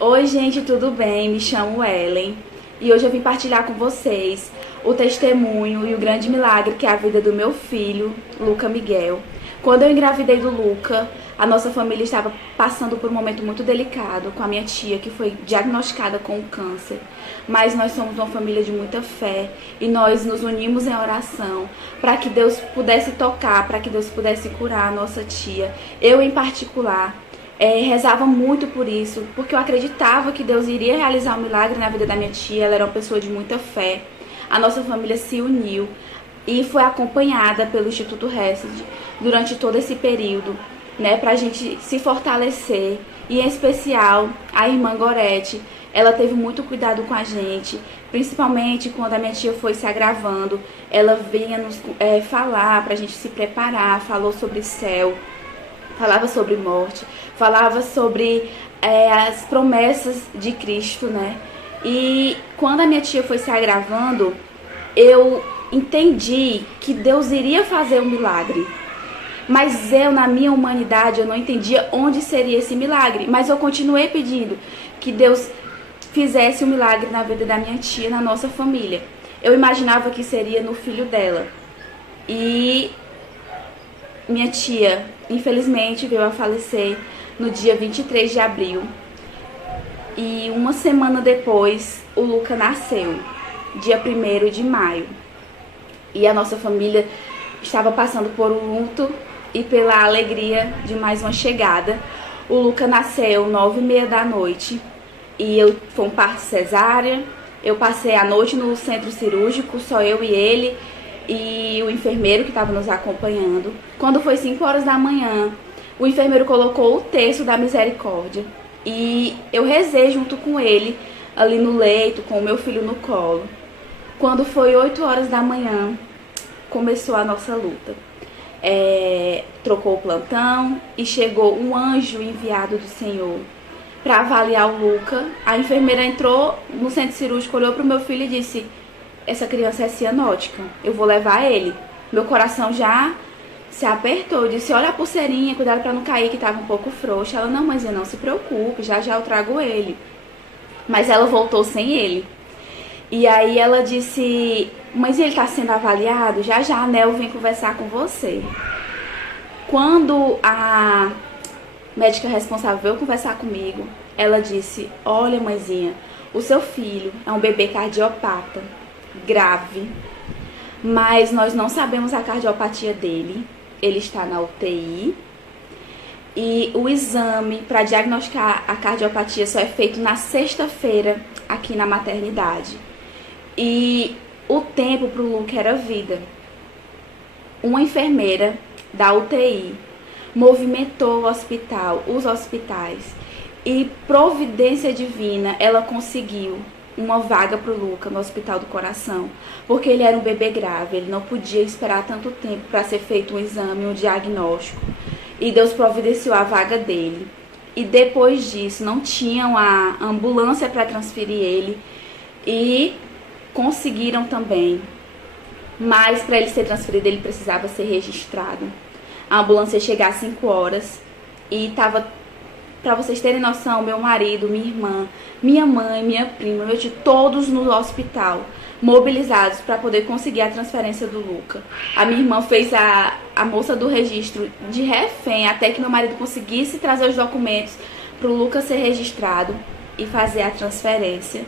Oi, gente, tudo bem? Me chamo Ellen e hoje eu vim partilhar com vocês o testemunho e o grande milagre que é a vida do meu filho, Luca Miguel. Quando eu engravidei do Luca, a nossa família estava passando por um momento muito delicado com a minha tia, que foi diagnosticada com câncer. Mas nós somos uma família de muita fé e nós nos unimos em oração para que Deus pudesse tocar, para que Deus pudesse curar a nossa tia. Eu, em particular, rezava muito por isso, porque eu acreditava que Deus iria realizar um milagre na vida da minha tia. Ela era uma pessoa de muita fé. A nossa família se uniu e foi acompanhada pelo Instituto Hesed durante todo esse período, né, pra gente se fortalecer. E em especial a irmã Gorete, ela teve muito cuidado com a gente, principalmente quando a minha tia foi se agravando. Ela vinha nos falar pra gente se preparar, falou sobre céu, falava sobre morte, falava sobre as promessas de Cristo, né? E quando a minha tia foi se agravando, eu entendi que Deus iria fazer um milagre. Mas eu, na minha humanidade, eu não entendia onde seria esse milagre. Mas eu continuei pedindo que Deus fizesse um milagre na vida da minha tia, na nossa família. Eu imaginava que seria no filho dela. E minha tia, infelizmente, veio a falecer no dia 23 de abril. E uma semana depois, o Luca nasceu, dia 1º de maio. E a nossa família estava passando por um luto e pela alegria de mais uma chegada. O Luca nasceu 9h30 da noite e foi um parto cesárea. Eu passei a noite no centro cirúrgico, só eu e ele e o enfermeiro que estava nos acompanhando. Quando foi 5 horas da manhã, o enfermeiro colocou o terço da misericórdia e eu rezei junto com ele ali no leito, com o meu filho no colo. Quando foi 8 horas da manhã, começou a nossa luta. Trocou o plantão e chegou um anjo enviado do Senhor para avaliar o Luca. A enfermeira entrou no centro cirúrgico, olhou para o meu filho e disse: essa criança é cianótica, eu vou levar ele. Meu coração já se apertou. Eu disse: olha a pulseirinha, cuidado para não cair, que estava um pouco frouxa. Ela: não, mãezinha, não se preocupe, já já eu trago ele. Mas ela voltou sem ele. E aí ela disse: mas ele está sendo avaliado? Já já a Nel vem conversar com você. Quando a médica responsável veio conversar comigo, ela disse: olha, mãezinha, o seu filho é um bebê cardiopata grave, mas nós não sabemos a cardiopatia dele. Ele está na UTI e o exame para diagnosticar a cardiopatia só é feito na sexta-feira aqui na maternidade. E o tempo para o Luca era vida. Uma enfermeira da UTI movimentou o hospital, os hospitais, e providência divina, ela conseguiu uma vaga para o Luca no Hospital do Coração, porque ele era um bebê grave, ele não podia esperar tanto tempo para ser feito um exame, um diagnóstico, e Deus providenciou a vaga dele. E depois disso, não tinham a ambulância para transferir ele, e conseguiram também, mas para ele ser transferido, ele precisava ser registrado. A ambulância ia chegar às 5 horas e estava, para vocês terem noção, meu marido, minha irmã, minha mãe, minha prima, meu tio, todos no hospital, mobilizados para poder conseguir a transferência do Luca. A minha irmã fez a moça do registro de refém até que meu marido conseguisse trazer os documentos para o Luca ser registrado e fazer a transferência.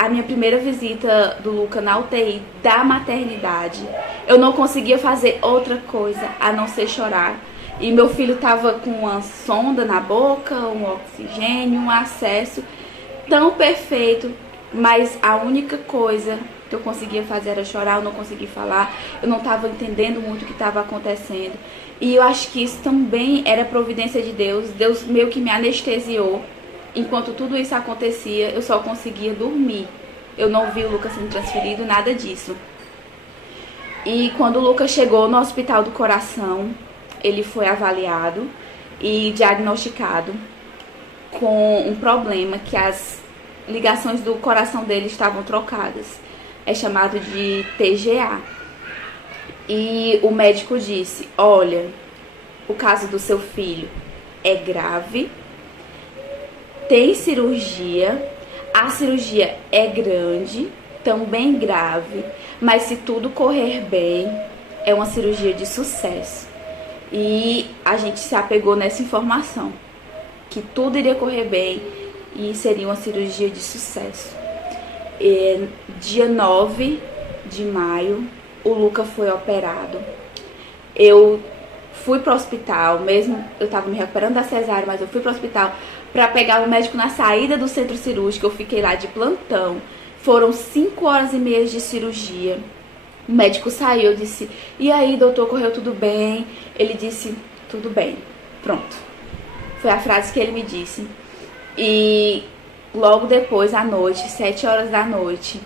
A minha primeira visita do Luca na UTI da maternidade, eu não conseguia fazer outra coisa a não ser chorar. E meu filho estava com uma sonda na boca, um oxigênio, um acesso tão perfeito, mas a única coisa que eu conseguia fazer era chorar. Eu não conseguia falar, eu não estava entendendo muito o que estava acontecendo. E eu acho que isso também era providência de Deus. Deus meio que me anestesiou. Enquanto tudo isso acontecia, eu só conseguia dormir. Eu não vi o Lucas sendo transferido, nada disso. E quando o Lucas chegou no Hospital do Coração, ele foi avaliado e diagnosticado com um problema, que as ligações do coração dele estavam trocadas. É chamado de TGA. E o médico disse: olha, o caso do seu filho é grave, tem cirurgia, a cirurgia é grande, também grave, mas se tudo correr bem, é uma cirurgia de sucesso. E a gente se apegou nessa informação, que tudo iria correr bem e seria uma cirurgia de sucesso. E, dia 9 de maio, o Luca foi operado. Eu fui pro hospital, mesmo eu tava me recuperando da cesárea, mas eu fui pro hospital pra pegar o médico na saída do centro cirúrgico. Eu fiquei lá de plantão. Foram 5 horas e meia de cirurgia. O médico saiu, eu disse, e aí, doutor, correu tudo bem? Ele disse, tudo bem, pronto. Foi a frase que ele me disse. E logo depois, à noite, 7 horas da noite,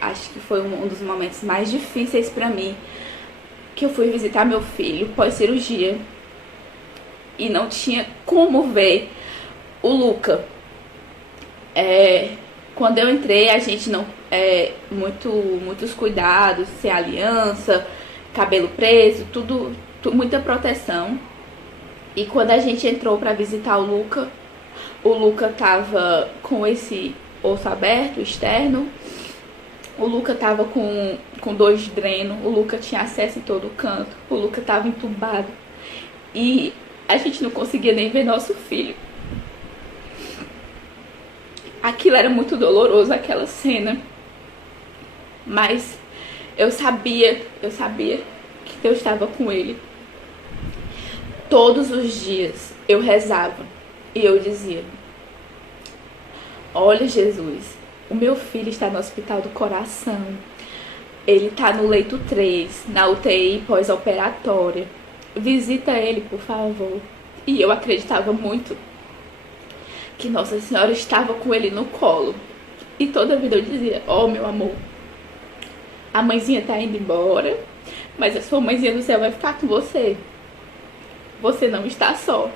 acho que foi um dos momentos mais difíceis pra mim, que eu fui visitar meu filho pós-cirurgia. E não tinha como ver o Luca. Quando eu entrei, a gente não... muitos cuidados, sem aliança, cabelo preso, tudo, muita proteção. E quando a gente entrou pra visitar o Luca tava com esse osso aberto, externo. O Luca tava com 2 drenos, o Luca tinha acesso em todo canto, o Luca tava entubado. E a gente não conseguia nem ver nosso filho. Aquilo era muito doloroso, aquela cena. Mas eu sabia que Deus estava com ele. Todos os dias eu rezava e eu dizia, olha, Jesus, o meu filho está no hospital do coração. Ele está no leito 3, na UTI pós-operatória. Visita ele, por favor. E eu acreditava muito que Nossa Senhora estava com ele no colo. E toda vida eu dizia, oh, meu amor, a mãezinha tá indo embora, mas a sua mãezinha do céu vai ficar com você. Você não está só.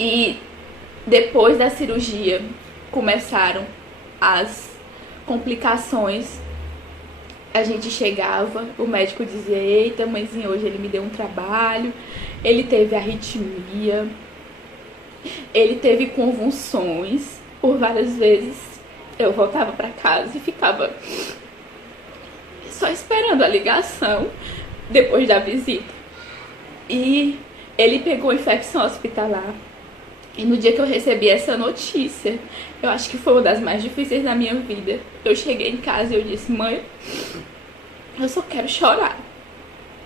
E depois da cirurgia começaram as complicações. A gente chegava, o médico dizia, eita, mãezinha, hoje ele me deu um trabalho. Ele teve arritmia, ele teve convulsões por várias vezes. Eu voltava para casa e ficava só esperando a ligação depois da visita. E ele pegou infecção hospitalar. E no dia que eu recebi essa notícia, eu acho que foi uma das mais difíceis da minha vida. Eu cheguei em casa e eu disse, mãe, eu só quero chorar.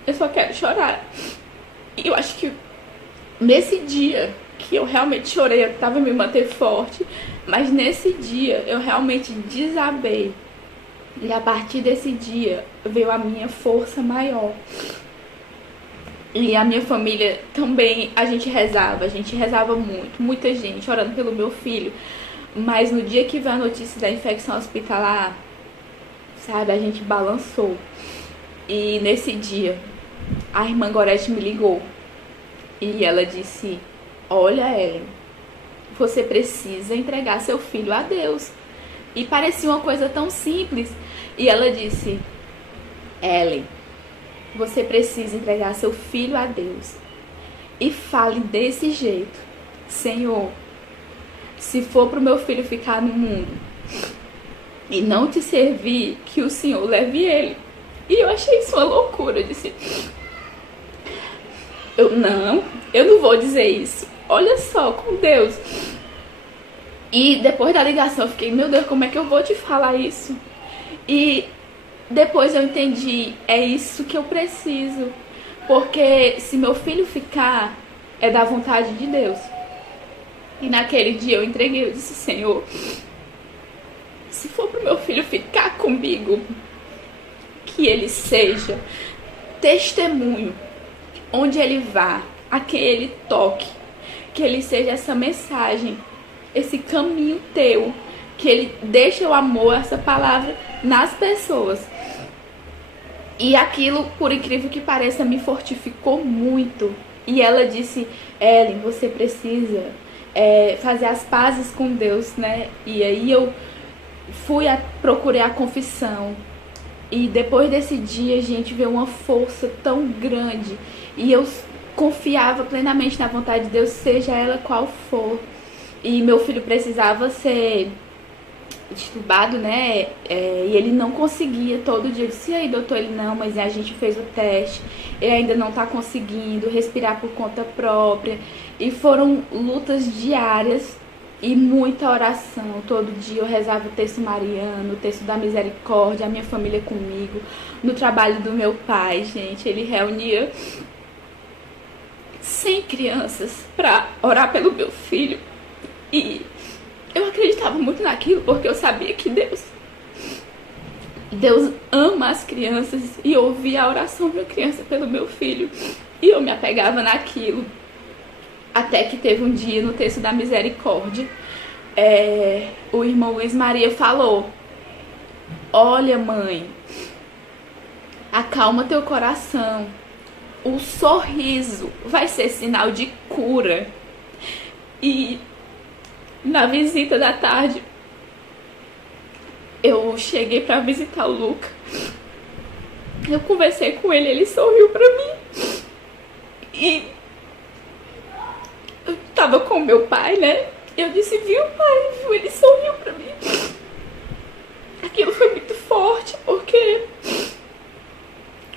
Eu só quero chorar. E eu acho que nesse dia que eu realmente chorei, eu tava me manter forte, mas nesse dia eu realmente desabei. E a partir desse dia veio a minha força maior. E a minha família também, a gente rezava muito, muita gente orando pelo meu filho. Mas no dia que veio a notícia da infecção hospitalar, sabe, a gente balançou. E nesse dia, a irmã Gorete me ligou. E ela disse, olha, Ellen, você precisa entregar seu filho a Deus. E parecia uma coisa tão simples. E ela disse, Ellen, você precisa entregar seu filho a Deus. E fale desse jeito, Senhor, se for pro meu filho ficar no mundo e não te servir, que o Senhor leve ele. E eu achei isso uma loucura. Eu disse, eu não vou dizer isso. Olha só, com Deus. E depois da ligação eu fiquei, meu Deus, como é que eu vou te falar isso? E depois eu entendi, é isso que eu preciso. Porque se meu filho ficar, é da vontade de Deus. E naquele dia eu entreguei, eu disse, Senhor, se for pro meu filho ficar comigo, que ele seja testemunho, onde ele vá, a quem ele toque, que ele seja essa mensagem, esse caminho teu, que ele deixe o amor, essa palavra nas pessoas. E aquilo, por incrível que pareça, me fortificou muito. E ela disse, Ellen, você precisa fazer as pazes com Deus, né? E aí eu procurei a confissão. E depois desse dia, a gente vê uma força tão grande. E eu confiava plenamente na vontade de Deus, seja ela qual for. e meu filho precisava ser estubado, né? E ele não conseguia todo dia. Eu disse, e aí, doutor? Ele, não, mas a gente fez o teste, ele ainda não tá conseguindo respirar por conta própria. E foram lutas diárias e muita oração. Todo dia eu rezava o texto mariano, o texto da misericórdia, a minha família comigo. No trabalho do meu pai, gente, ele reunia 100 crianças para orar pelo meu filho. E eu acreditava muito naquilo, porque eu sabia que Deus ama as crianças e ouvia a oração de uma criança pelo meu filho. E eu me apegava naquilo. Até que teve um dia no texto da misericórdia, o irmão Luiz Maria falou: olha, mãe, acalma teu coração. O sorriso vai ser sinal de cura. E na visita da tarde, eu cheguei pra visitar o Luca. Eu conversei com ele, ele sorriu pra mim. E eu tava com meu pai, né? Eu disse, viu, pai? Viu? Ele sorriu pra mim. Aquilo foi muito forte, porque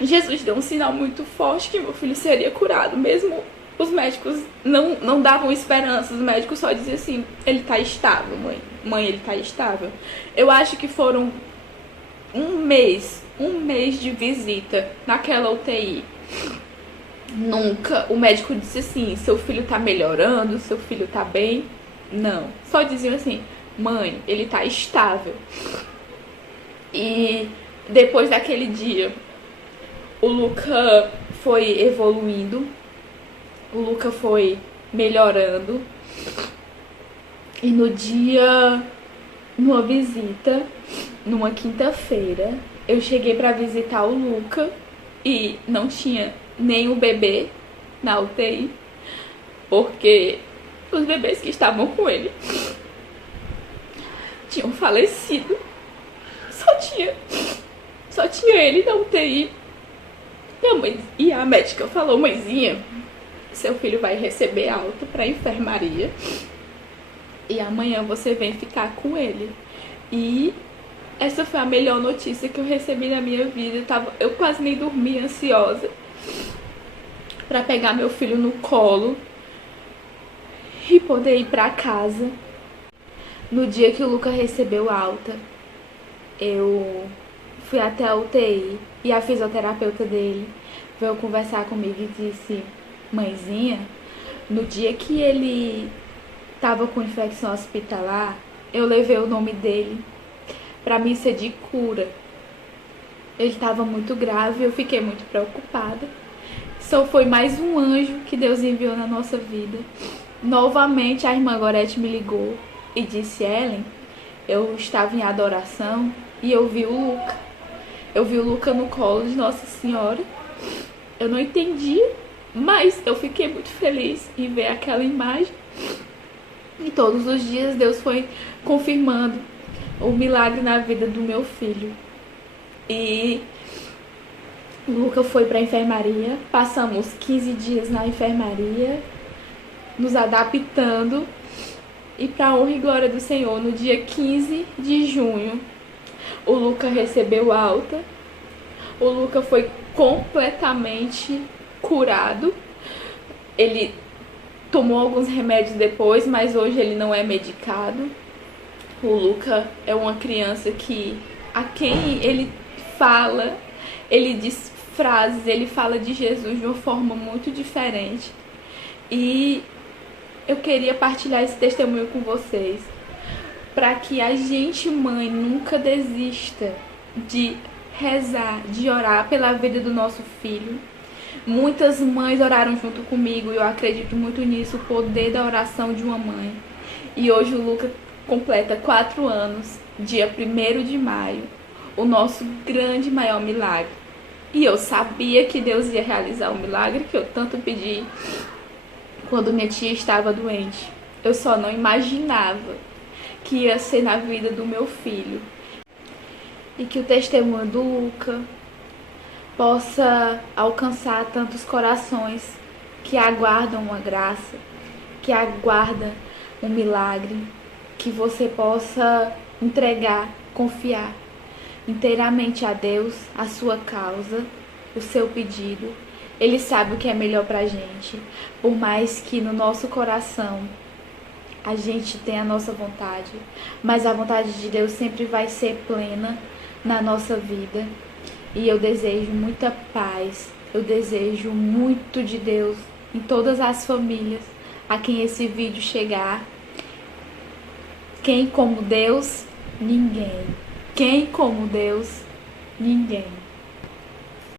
Jesus deu um sinal muito forte que meu filho seria curado, mesmo os médicos não davam esperança. Os médicos só diziam assim, ele tá estável, mãe, ele tá estável. Eu acho que foram um mês de visita naquela UTI. Nunca o médico disse assim, seu filho tá melhorando, seu filho tá bem. Não, só diziam assim, mãe, ele tá estável. E depois daquele dia, o Luca foi evoluindo, o Luca foi melhorando. E no dia, numa visita, numa quinta-feira, eu cheguei pra visitar o Luca e não tinha nem o bebê na UTI, porque os bebês que estavam com ele tinham falecido. Só tinha ele na UTI. E a médica falou, mãezinha, seu filho vai receber alta pra enfermaria e amanhã você vem ficar com ele. E essa foi a melhor notícia que eu recebi na minha vida. Eu quase nem dormi, ansiosa pra pegar meu filho no colo e poder ir pra casa. No dia que o Luca recebeu alta, eu fui até a UTI e a fisioterapeuta dele veio conversar comigo e disse, mãezinha, no dia que ele tava com infecção hospitalar, eu levei o nome dele pra missa de cura. Ele tava muito grave e eu fiquei muito preocupada. Só foi mais um anjo que Deus enviou na nossa vida. Novamente a irmã Gorete me ligou e disse, Ellen, eu estava em adoração e eu vi o Luca. Eu vi o Luca no colo de Nossa Senhora. Eu não entendi, mas eu fiquei muito feliz em ver aquela imagem. E todos os dias Deus foi confirmando o milagre na vida do meu filho. E o Luca foi para a enfermaria. Passamos 15 dias na enfermaria, nos adaptando. E para a honra e glória do Senhor, no dia 15 de junho, o Luca recebeu alta. O Luca foi completamente curado. Ele tomou alguns remédios depois, mas hoje ele não é medicado. O Luca é uma criança que, a quem ele fala, ele diz frases, ele fala de Jesus de uma forma muito diferente. E eu queria partilhar esse testemunho com vocês, para que a gente, mãe, nunca desista de rezar, de orar pela vida do nosso filho. Muitas mães oraram junto comigo e eu acredito muito nisso, o poder da oração de uma mãe. E hoje o Luca completa 4 anos, dia 1º de maio, o nosso grande maior milagre. E eu sabia que Deus ia realizar o milagre que eu tanto pedi quando minha tia estava doente. Eu só não imaginava que ia ser na vida do meu filho. E que o testemunho do Luca possa alcançar tantos corações que aguardam uma graça, que aguardam um milagre, que você possa entregar, confiar inteiramente a Deus, a sua causa, o seu pedido. Ele sabe o que é melhor pra gente, por mais que no nosso coração a gente tenha a nossa vontade, mas a vontade de Deus sempre vai ser plena na nossa vida. E eu desejo muita paz, eu desejo muito de Deus em todas as famílias a quem esse vídeo chegar. Quem como Deus? Ninguém. Quem como Deus? Ninguém.